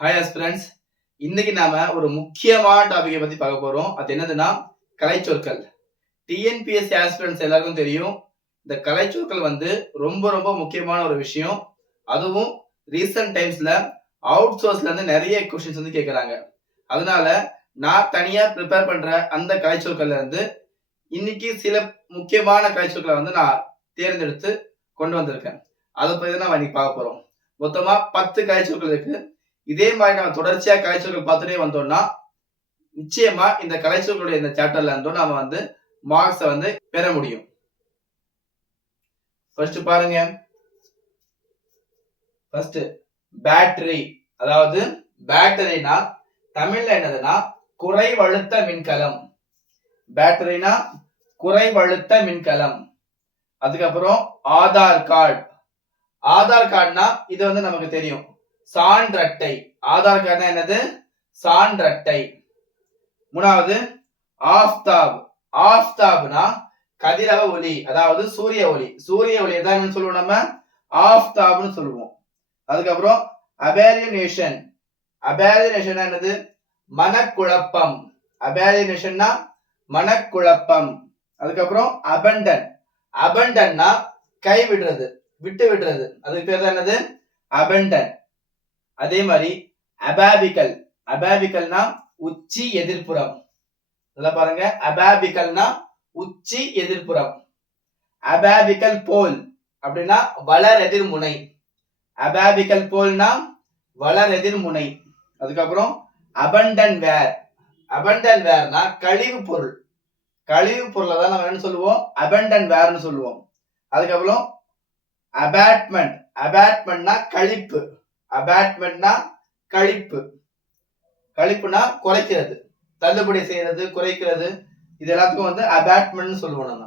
Hi friends இன்னைக்கு நாம ஒரு முக்கியமான டாபிக்கை பத்தி பார்க்க போறோம். அது என்னதுன்னா கலைச்சொற்கள். டிஎன்பிஎஸ்சி ஆஸ்பிரண்ட்ஸ் எல்லாருக்கும் தெரியும். இந்த கலைச்சொற்கள் வந்து ரொம்ப ரொம்ப முக்கியமான ஒரு விஷயம். அதுவும் ரீசன்ட் டைம்ஸ்ல அவுட் சோர்ஸ்ல இருந்து நிறைய கொஸ்டின்ஸ் வந்து கேட்கறாங்க அதனால நான் தனியா ப்ரிப்பேர் பண்ற அந்த கலைச்சொற்கள்ல இருந்து இன்னைக்கு சில முக்கியமான கலைச்சொற்களை வந்து நான் தேர்ந்தெடுத்து கொண்டு வந்திருக்கேன். அதை பத்தி தான் நம்ம இன்னைக்கு பார்க்க போறோம். மொத்தமா பத்து கலைச்சொற்கள் இருக்கு. இதே மாதிரி நம்ம தொடர்ச்சியா கலைச்சொற்கள் பார்த்துட்டே வந்தோம்னா நிச்சயமா இந்த கலைச்சொற்களுடைய இந்த சாப்டர்ல இருந்தும் நாம வந்து மார்க்ஸை வந்து பெற முடியும். ஃபர்ஸ்ட் பாருங்க. ஃபர்ஸ்ட் பேட்டரி அதாவது பேட்டரினா தமிழ்ல என்னதுன்னா குறைவழுத்த மின்கலம். பேட்டரினா குறைவழுத்த மின்கலம். அதுக்கப்புறம் ஆதார் கார்டு ஆதார் கார்டுனா இது வந்து நமக்கு தெரியும். சான்றட்டை ஆதார் கார்டுனா என்னது? சான்றட்டை மூணாவது ஆஃப்தாப். ஆஃப்தாப்னா கதிரவ ஒளி அதாவது சூரிய ஒளி சூரிய ஒளி தான் என்ன சொல்லுவோம் நம்ம? ஆஃப்தாப்னு சொல்லுவோம். அதுக்கப்புறம் அபேலியனேஷன் அபேலியனேஷன் என்னது? மனக்குழப்பம். அபேலியனேஷன்னா மனக்குழப்பம். அதுக்கப்புறம் அபண்டன் அபண்டன்னா கை விடுறது விட்டு விடுறது அதுக்கு பேர் தான் என்னது? அபண்டன் அதே மாதிரி அபாபிக்கல் அபாபிக்கல்னா உச்சி எதிர்ப்புறம். இதெல்லாம் பாருங்க. அபாபிக்கல்னா உச்சி எதிர்ப்புறம். அபாபிக்கல் போல் அப்படின்னா வளர் எதிர்முனை அபாபிக்கல் போல்னா வளர் எதிர்முனை அதுக்கப்புறம் அபண்டன் வேர் அபண்டன் வேர்னா கழிவு பொருள். கழிவு பொருளை தான் நம்ம என்ன சொல்லுவோம்? அபண்டன் வேர்னு சொல்லுவோம். அதுக்கப்புறம் அபேட்மெண்ட் அபேட்மெண்ட்னா கழிப்பு. அபேட்மெண்ட்னா கழிப்பு. கழிப்புனா குறைக்கிறது. தள்ளுபடி செய்யறது குறைக்கிறது. இது எல்லாத்துக்கும் வந்து அபேட்மெண்ட்னு சொல்லுவோம் நம்ம.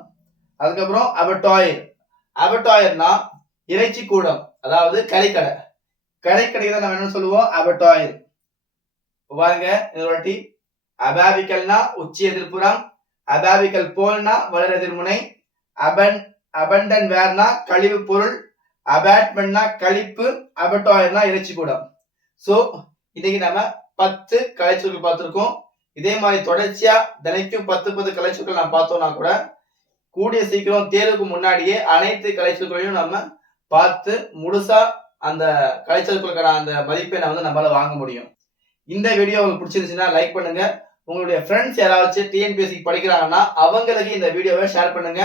அதுக்கப்புறம் அபட்டாயர். அபட்டாயர்னா இறைச்சி கூடம் அதாவது கறிக்கடை கறிக்கடைக்கு தான் நம்ம என்ன சொல்லுவோம்? அபட்டாயர். பாருங்க இதோட்டி வாட்டி. அபாபிக்கல்னா உச்சி எதிர்ப்புறம் அபாபிக்கல் போல்னா வளர் எதிர்முனை அபன் அபண்டன் வேர்னா கழிவு பொருள் அபேட்மெண்ட்னா கழிப்பு அபட்டாயர்னா இறைச்சி கூடம் ஸோ இன்னைக்கு நம்ம பத்து கலைச்சொற்கள் பார்த்துருக்கோம். இதே மாதிரி தொடர்ச்சியா தினைக்கும் பத்து பத்து கலைச்சொற்கள் நம்ம பார்த்தோம்னா கூட கூடிய சீக்கிரம் தேர்வுக்கு முன்னாடியே அனைத்து கலைச்சொற்களையும் நம்ம பார்த்து முழுசா அந்த கலைச்சொற்களுக்கான அந்த மதிப்பை நான் வந்து நம்மளால வாங்க முடியும். இந்த வீடியோ உங்களுக்கு பிடிச்சிருந்துச்சுன்னா லைக் பண்ணுங்க. உங்களுடைய ஃப்ரெண்ட்ஸ் யாராச்சும் டிஎன்பிஎஸ்சி படிக்கிறாங்கன்னா அவங்களுக்கு இந்த வீடியோவை ஷேர் பண்ணுங்க.